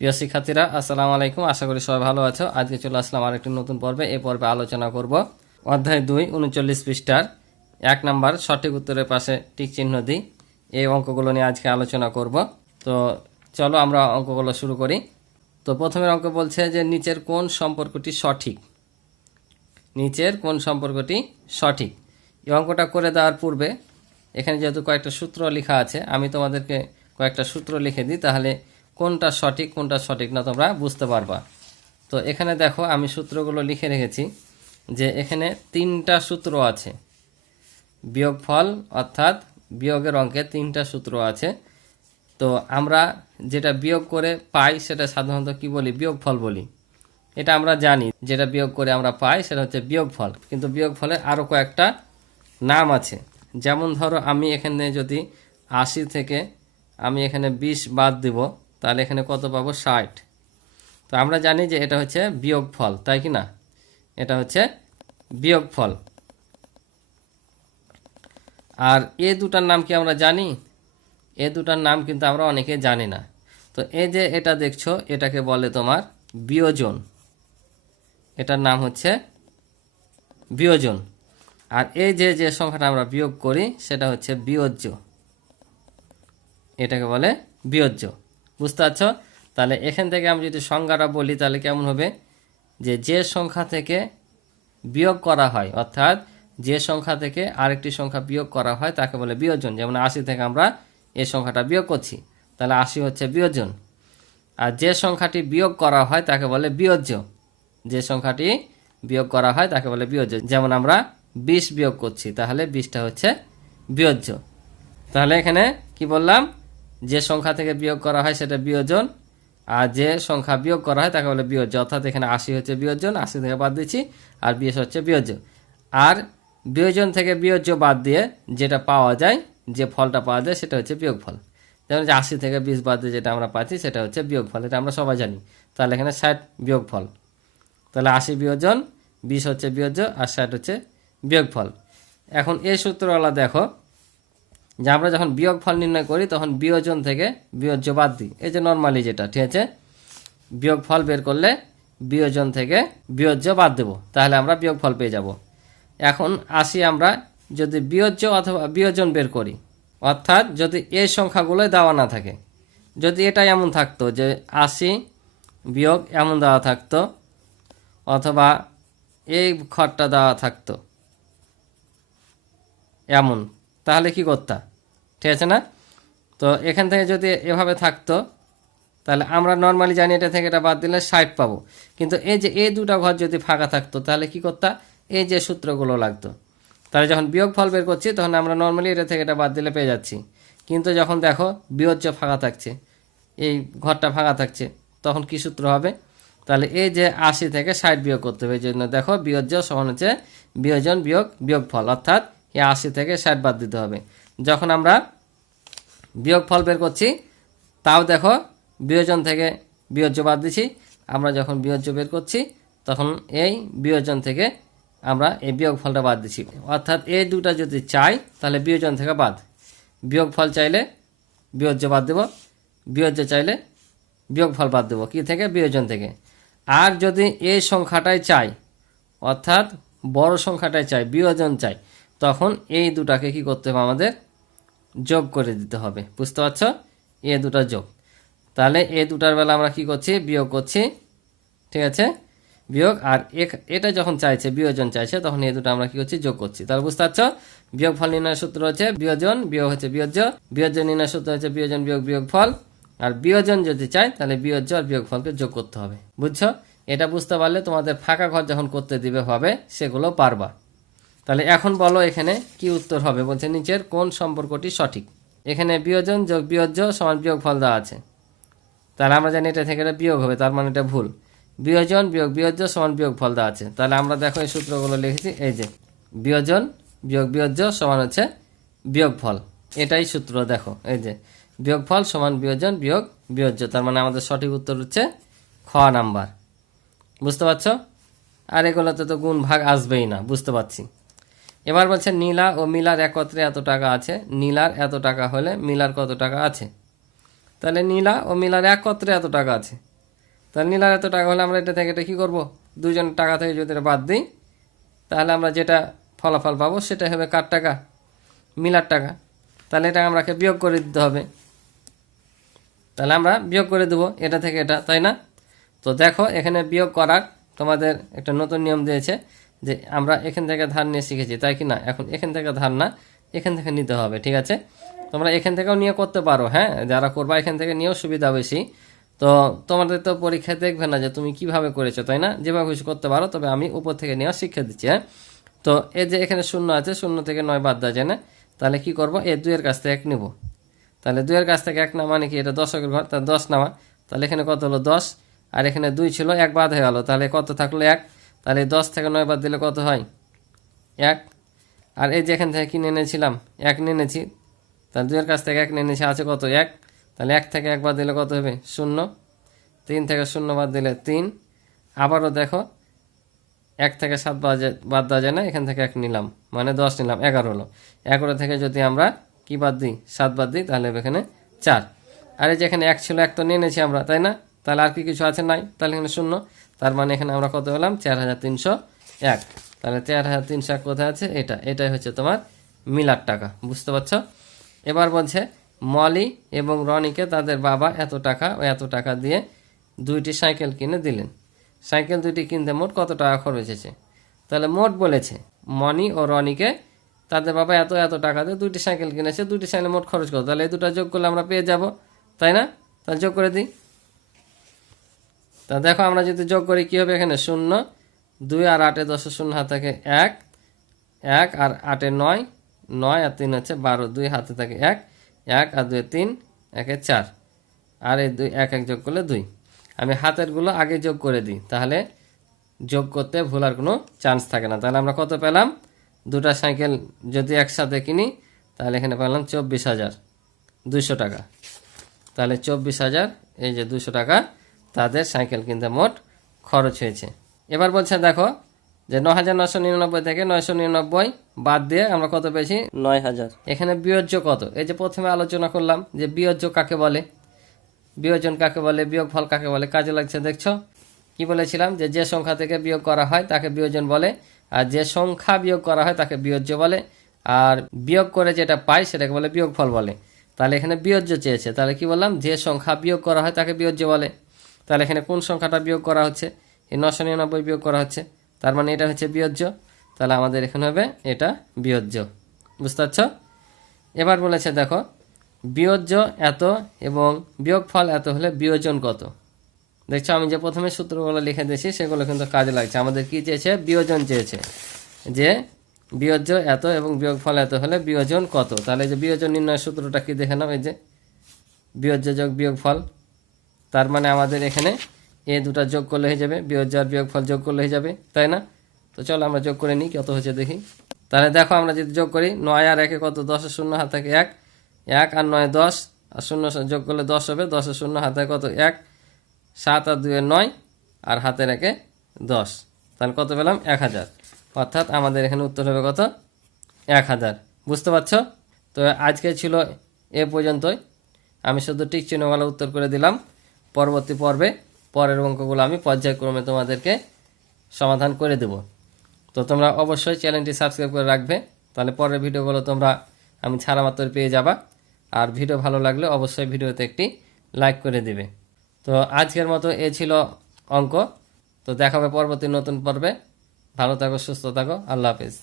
প্রিয় শিক্ষার্থীরা, আসসালামু আলাইকুম। আশা করি সবাই ভালো আছো। আজকে চলে আসলাম আরেকটি নতুন পর্বে। এই পর্বে আলোচনা করব অধ্যায় 2 39 পৃষ্ঠার 1 নাম্বার সঠিক উত্তরের পাশে টিক চিহ্ন দিই, এই অঙ্কগুলো নিয়ে আজকে আলোচনা করব। তো চলো আমরা অঙ্কগুলো শুরু করি। তো প্রথমের অঙ্ক বলছে যে নিচের কোন সম্পর্কটি সঠিক। নিচের কোন সম্পর্কটি সঠিক। এই অঙ্কটা করে দেওয়ার পূর্বে এখানে যেহেতু কয়েকটা সূত্র লেখা আছে, আমি তোমাদেরকে কয়েকটা সূত্র লিখে দিই, তাহলে কোনটা সঠিক কোনটা সঠিক না তোমরা বুঝতে পারবা। তো এখানে দেখো আমি সূত্রগুলো লিখে রেখেছি যে এখানে 3টা সূত্র আছে। বিয়োগফল অর্থাৎ বিয়োগের অঙ্কে 3টা সূত্র আছে। তো আমরা যেটা বিয়োগ করে পাই সেটা সাধারণত কি বলি? বিয়োগফল বলি। এটা আমরা জানি, যেটা বিয়োগ করে আমরা পাই সেটা হচ্ছে বিয়োগফল। কিন্তু বিয়োগফলের আরও কয়েকটা নাম আছে। যেমন ধরো আমি এখানে যদি 80 থেকে আমি এখানে 20 বাদ দিব, তাহলে এখানে কত পাবো? 60। তো আমরা জানি যে এটা হচ্ছে বিয়োগফল, তাই কি না? এটা হচ্ছে বিয়োগফল। আর এ দুটার নাম কি আমরা জানি? এ দুটার নাম কিন্তু আমরা অনেকে জানি না। তো এই যে এটা দেখছো, এটাকে বলে তোমার বিয়োজন। এটার নাম হচ্ছে বিয়োজন। আর এই যে যে সংখ্যাটা আমরা বিয়োগ করি সেটা হচ্ছে বিয়োজ্য। এটাকে বলে বিয়োজ্য। বুঝতে পারছো? তাহলে এখান থেকে আমি যদি সংজ্ঞাটা বলি তাহলে কেমন হবে? যে যে সংখ্যা থেকে বিয়োগ করা হয়, অর্থাৎ যে সংখ্যা থেকে আরেকটি সংখ্যা বিয়োগ করা হয় তাকে বলে বিয়োজন। যেমন 80 থেকে আমরা এই সংখ্যাটা বিয়োগ করছি, তাহলে 80 হচ্ছে বিয়োজন। আর যে সংখ্যাটি বিয়োগ করা হয় তাকে বলে বিয়োজ্য। যে সংখ্যাটি বিয়োগ করা হয় তাকে বলে বিয়োজ্য। যেমন আমরা 20 বিয়োগ করছি, তাহলে 20টা হচ্ছে বিয়োজ্য। তাহলে এখানে কি বললাম? যে সংখ্যা থেকে বিয়োগ করা হয় সেটা বিয়োজন, আর যে সংখ্যা বিয়োগ করা হয় তাকে বলে বিয়োজ্য। অর্থাৎ এখানে 80 হচ্ছে বিয়োজন, 80 থেকে বাদ দিচ্ছি, আর 20 হচ্ছে বিয়োজ্য। আর বিয়োজন থেকে বিয়োজ্য বাদ দিয়ে যেটা পাওয়া যায়, যে ফলটা পাওয়া যায় সেটা হচ্ছে বিয়োগফল। যেমন যে 80 থেকে 20 বাদ দিয়ে যেটা আমরা পাচ্ছি সেটা হচ্ছে বিয়োগফল। এটা আমরা সবাই জানি। তাহলে এখানে 60 বিয়োগফল। তাহলে 80 বিয়োজন, 20 হচ্ছে বিয়োজ্য, আর 60 হচ্ছে বিয়োগফল। এখন এই সূত্রওয়ালা দেখো যে আমরা যখন বিয়োগফল নির্ণয় করি তখন বিয়োজন থেকে বিয়োজ্য বাদ দিই। এই যে নর্মালি যেটা, ঠিক আছে? বিয়োগফল বের করলে বিয়োজন থেকে বিয়োজ্য বাদ দেব, তাহলে আমরা বিয়োগফল পেয়ে যাব। এখন আসি আমরা যদি বিয়োজ্য অথবা বিয়োজন বের করি, অর্থাৎ যদি এই সংখ্যাগুলোই দেওয়া না থাকে, যদি এটা এমন থাকতো যে 80 বিয়োগ এমন দেওয়া থাকতো, অথবা এই ঘরটা দেওয়া থাকতো এমন, তাহলে কি করতা? ঠিক আছে না? তো এখান থেকে যদি এভাবে থাকতো তাহলে আমরা নর্মালি জানি এটা থেকে এটা বাদ দিলে 60 পাবো। কিন্তু এই যে এই দুটো ঘর যদি ফাঁকা থাকতো তাহলে কি করতা? এই যে সূত্রগুলো লাগতো। তাহলে যখন বিয়োগ ফল বের করছি তখন আমরা নর্মালি এটা থেকে এটা বাদ দিলে পেয়ে যাচ্ছি। কিন্তু যখন দেখো বিয়োজ্য ফাঁকা থাকছে, এই ঘরটা ফাঁকা থাকছে, তখন কি সূত্র হবে? তাহলে এই যে 80 থেকে 60 বিয়োগ করতে হবে। এই জন্য দেখো বিয়োজ্য সমান হচ্ছে বিয়োজন বিয়োগ বিয়োগফল, অর্থাৎ এই 80 থেকে 60 বাদ দিতে হবে। যখন আমরা বিয়োগফল বের করছি তাও দেখো বিয়োজন থেকে বিয়োজ্য বাদ দিচ্ছি। আমরা যখন বিয়োজ্য বের করছি তখন এই বিয়োজন থেকে আমরা এই বিয়োগফলটা বাদ দিচ্ছি। অর্থাৎ এই দুটা যদি চাই তাহলে বিয়োজন থেকে বাদ, বিয়োগফল চাইলে বিয়োজ্য বাদ দেব, বিয়োজ্য চাইলে বিয়োগফল বাদ দেব। কি থেকে? বিয়োজন থেকে। আর যদি এই সংখ্যাটাই চাই, অর্থাৎ বড় সংখ্যাটাই চাই, বিয়োজন চাই, তখন এই দুটাকে কি করতে হবে? আমাদের যোগ করে দিতে হবে। বুঝতে পারছো? এ দুটা যোগ। তাহলে এ দুটার বেলা আমরা কি করছি? বিয়োগ করছি, ঠিক আছে? বিয়োগ। আর এটা যখন চাইছে বিয়োজন চাইছে তখন এই দুটো আমরা কি করছি? যোগ করছি। তাহলে বুঝতে পারছো? বিয়োগফল নির্ণয়ের সূত্র হচ্ছে বিয়োজন, বিয়োগ হচ্ছে বিয়োজ্য, বিয়োজ্য নির্ণয়ের সূত্র হচ্ছে বিয়োজন বিয়োগ বিয়োগফল। আর বিয়োজন যদি চাই তাহলে বিয়োজ্য আর বিয়োগফলকে যোগ করতে হবে। বুঝছো? এটা বুঝতে পারলে তোমাদের ফাঁকা ঘর যখন করতে দিবে হবে সেগুলো পারবা। তাহলে এখন বলো এখানে কি উত্তর হবে? বলছে নিচের কোন সম্পর্কটি সঠিক। এখানে বিয়োজন যোগ বিয়োজ্য সমান বিয়োগফল দেওয়া আছে, তাহলে আমরা জানি এটা থেকে এটা বিয়োগ হবে, তার মানে এটা ভুল। বিয়োজন বিয়োগ বিয়োজ্য সমান বিয়োগফল দেওয়া আছে, তাহলে আমরা দেখো এই সূত্রগুলো লিখেছি। এই যে বিয়োজন বিয়োগ বিয়োজ্য সমান হচ্ছে বিয়োগফল, এটাই সূত্র। দেখো এই যে বিয়োগফল সমান বিয়োজন বিয়োগ বিয়োজ্য, তার মানে আমাদের সঠিক উত্তর হচ্ছে খ নাম্বার। বুঝতে পারছো? আর এগুলোতে তো গুণ ভাগ আসবেই না, বুঝতে পারছি। এবার বলছে নীলা ও মিলার একত্রে এত টাকা আছে। নীলার এত টাকা হলে মিলার কত টাকা আছে? তাহলে নীলা ও মিলার একত্রে এত টাকা আছে, তাহলে নীলার এত টাকা হলে আমরা এটা থেকে এটা কী করবো, দুজনের টাকা থেকে যদি এটা বাদ দিই তাহলে আমরা যেটা ফলাফল পাবো সেটা হবে কার টাকা, মিলার টাকা। তাহলে এটা আমরাকে বিয়োগ করে দিতে হবে, তাহলে আমরা বিয়োগ করে দেবো এটা থেকে এটা, তাই না? তো দেখো এখানে বিয়োগ করার তোমাদের একটা নতুন নিয়ম দিয়েছে যে আমরা এখান থেকে ধার নিয়ে শিখেছি, তাই কি না? এখন এখান থেকে ধার না, এখান থেকে নিতে হবে, ঠিক আছে? তোমরা এখান থেকেও নিয়ে করতে পারো, হ্যাঁ, যারা করবা এখান থেকে নিয়েও সুবিধা বেশি। তো তোমাদের তো পরীক্ষায় দেখবে না যে তুমি কিভাবে করেছো, তাই না? যেভাবে খুশি করতে পারো, তবে আমি উপর থেকে নেওয়া শিক্ষা দিচ্ছি, হ্যাঁ। তো এই যে এখানে শূন্য আছে, শূন্য থেকে 9 বাদ দেওয়া যায় না, তাহলে কি করব, এই 2-এর কাছ থেকে 1 নেব। তাহলে 2-এর কাছ থেকে 1 না মানে কি, এটা দশকের ঘর, তাহলে 10 নেওয়া। তাহলে এখানে কত হলো 10, আর এখানে 2 ছিল, 1 বাদ হয়ে গেল, তাহলে কত থাকলো 1। তাহলে 10 থেকে 9 বাদ দিলে কত হয় 1। আর এই যে এখান থেকে কি নিয়ে নিয়েছিলাম, 1 নিয়ে নিয়েছি, তাহলে 2-এর কাছ থেকে 1 নিয়ে নিয়েছি, আছে কত 1। তাহলে 1 থেকে 1 বাদ দিলে কত হবে 0। 3 থেকে 0 বাদ দিলে 3। আবারও দেখো 1 থেকে 7 বাদ দেওয়া যায় না, এখান থেকে 1 নিলাম মানে 10 নিলাম, 11 হলো। 11 থেকে যদি আমরা কি বাদ দিই, 7 বাদ দিই, তাহলে এখানে 4। আর এই যে এখানে 1 ছিল, 1 তো নিয়ে নিয়েছি আমরা, তাই না? তাহলে আর কি কিছু আছে নাই, তাহলে এখানে 0। তার মানে এখানে আমরা কত পেলাম 4301। তাহলে 4301 কোথায় আছে, এটাই হচ্ছে তোমার মিলার টাকা, বুঝতে পারছো? এবার বলছে মলি এবং রনিকে তাদের বাবা এত টাকা ও এত টাকা দিয়ে 2টি সাইকেল কিনে দিলেন। সাইকেল 2টি কিনতে মোট কত টাকা খরচ হয়েছে? তাহলে মোট বলেছে মনি ও রনিকে তাদের বাবা এত এত টাকা দিয়ে 2টি সাইকেল কিনেছে, 2টি সাইকেল মোট খরচ কত? তাহলে এই দুটো যোগ করলে আমরা পেয়ে যাব, তাই না? তাহলে যোগ করে দিই। তা দেখো আমরা যদি যোগ করি কী হবে, এখানে 0, 2 আর 8 10 0 হাতে থাকে 1, 1 আর 8 9, 9 আর 3 হচ্ছে 12, 2 হাতে থাকে 1, 1 আর 2 3, 1 4, আর এই 2 1 1 যোগ করলে 2। আমি হাতেরগুলো আগে যোগ করে দিই, তাহলে যোগ করতে ভুলার কোনো চান্স থাকে না। তাহলে আমরা কত পেলাম, দুটা সাইকেল যদি একসাথে কিনি তাহলে এখানে পেলাম 24,200 টাকা। তাহলে 24,000, এই যে 200 টাকা তাদের সাইকেল কিনতে মোট খরচ হয়েছে। এবার বলছে দেখো যে 9,999 থেকে 999 বাদ দিয়ে আমরা কত পেয়েছি 9,000। এখানে বিয়োজ্য কত, এই যে প্রথমে আলোচনা করলাম যে বিয়োজ্য কাকে বলে, বিয়োজন কাকে বলে, বিয়োগফল কাকে বলে, কাজে লাগছে। দেখছো কি বলেছিলাম যে যে সংখ্যা থেকে বিয়োগ করা হয় তাকে বিয়োজন বলে, আর যে সংখ্যা বিয়োগ করা হয় তাকে বিয়োজ্য বলে, আর বিয়োগ করে যেটা পাই সেটাকে বলে বিয়োগফল বলে। তাহলে এখানে বিয়োজ্য চেয়েছে, তাহলে কি বললাম, যে সংখ্যা বিয়োগ করা হয় তাকে বিয়োজ্য বলে। তাহলে এখানে কোন সংখ্যাটা বিয়োগ করা হচ্ছে, এই 999 বিয়োগ করা হচ্ছে, তার মানে এটা হচ্ছে বিয়োজ্য। তাহলে আমাদের এখানে হবে এটা বিয়োজ্য, বুঝতে পারছ? এবার বলেছে দেখো বিয়োজ্য এত এবং বিয়োগফল এত হলে বিয়োজন কত। দেখছো আমি যে প্রথমে সূত্রগুলো লিখে দিয়েছি সেগুলো কিন্তু কাজে লাগছে। আমাদের কি চেয়েছে, বিয়োজন চেয়েছে, যে বিয়োজ্য এত এবং বিয়োগফল এত হলে বিয়োজন কত। তাহলে যে বিয়োজন নির্ণয়ের সূত্রটা কি দেখে নাও, এই যে বিয়োজ্য যোগ বিয়োগফল, তার মানে আমাদের এখানে এ দুটা যোগ করলে হয়ে যাবে, বিয়োজ্য আর বিয়োগফল যোগ করলে হয়ে যাবে, তাই না? তো চলো আমরা যোগ করে নিই কত হচ্ছে দেখি। তাহলে দেখো আমরা যদি যোগ করি 9 আর 1 কত, 10 এর 0 হাত থাকে 1, 1 আর 9 10, আর 0 যোগ করলে 10 হবে, 10 এর 0 হাতে কত 1, 7 আর 2 9, আর হাতের 1 10, তাহলে কত পেলাম 1000। অর্থাৎ আমাদের এখানে উত্তর হবে কত 1000, বুঝতে পারছো? তো আজকে ছিল এ পর্যন্তই। আমি শুধু টিক চিহ্নগুলো উত্তর করে দিলাম। পরবর্তী পর্বে পরের অঙ্কগুলো আমি পর্যায়ক্রমে তোমাদেরকে সমাধান করে দেব। তো তোমরা অবশ্যই চ্যানেলটি সাবস্ক্রাইব করে রাখবে, তাহলে পরের ভিডিওগুলো তোমরা আমি ছাড়া মাত্র পেয়ে যাবা। আর ভিডিও ভালো লাগলে অবশ্যই ভিডিওতে একটি লাইক করে দিবে। তো আজকের মতো এ ছিল অঙ্ক। তো দেখা হবে পরবর্তী নতুন পর্বে। ভালো থাকো, সুস্থ থাকো, আল্লাহ হাফেজ।